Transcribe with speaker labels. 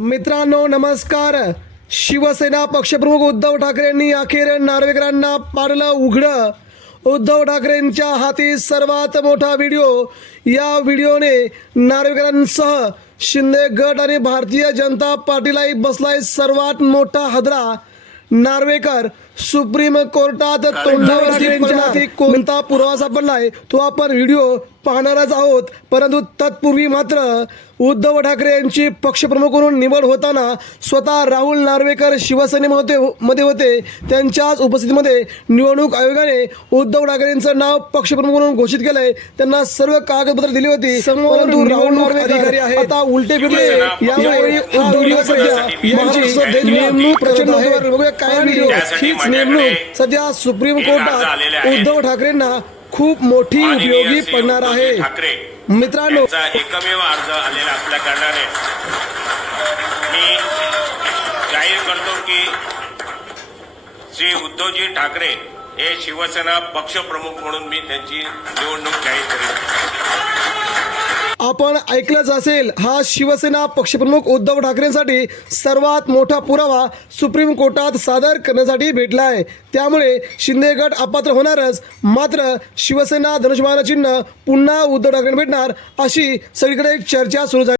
Speaker 1: मित्रांनो नमस्कार. शिवसेना पक्षप्रमुख उद्धव ठाकरेंनी अखेर नार्वेकरांना पाडलं उघडं. उद्धव ठाकरेंच्या हाती सर्वात मोठा व्हिडिओ. या व्हिडिओने नार्वेकरांसह शिंदे गट आणि भारतीय जनता पार्टीलाही बसलाय सर्वात मोठा हादरा. नार्वेकर सुप्रीम कोर्टात पडण्यासाठी कोणता पुरावा सापडलाय तो आपण व्हिडिओ पाहणारच आहोत. परंतु तत्पूर्वी मात्र उद्धव ठाकरे यांची पक्षप्रमुख म्हणून निवड होताना स्वतः राहुल नार्वेकर शिवसेनेमध्ये मध्ये होते. त्यांच्याच उपस्थितीमध्ये निवडणूक आयोगाने उद्धव ठाकरेंचं नाव पक्षप्रमुख म्हणून घोषित केलंय. त्यांना सर्व कागदपत्र दिली होती. परंतु राहुल नार्वेकर आता उलटे फिरले यावेळी हा व्हिडिओ सध्या महाराष्ट्र नेमणूक प्रचंड जोरावर बघूया काय हीच नेमणूक सध्या सुप्रीम कोर्टात
Speaker 2: आहे.
Speaker 1: उद्धव ठाकरेंना खूप मोठी उपयोगी पडणार आहे. मित्रांनो
Speaker 2: एकमेव अर्ज आलेला असल्या कारणाने. मी जाहीर करतो की श्री उद्धवजी ठाकरे हे शिवसेना पक्षप्रमुख म्हणून मी त्यांची निवडणूक जाहीर करेन.
Speaker 1: आपण ऐकलंच असेल हा शिवसेना पक्षप्रमुख उद्धव ठाकरेंसाठी सर्वात मोठा पुरावा सुप्रीम कोर्टात सादर करण्यासाठी भेटला आहे त्यामुळे शिंदे गट अपात्र होणारच. मात्र शिवसेना धनुष्यबाण चिन्ह पुन्हा उद्धव ठाकरे भेटणार अशी सगळीकडे चर्चा सुरू झाली.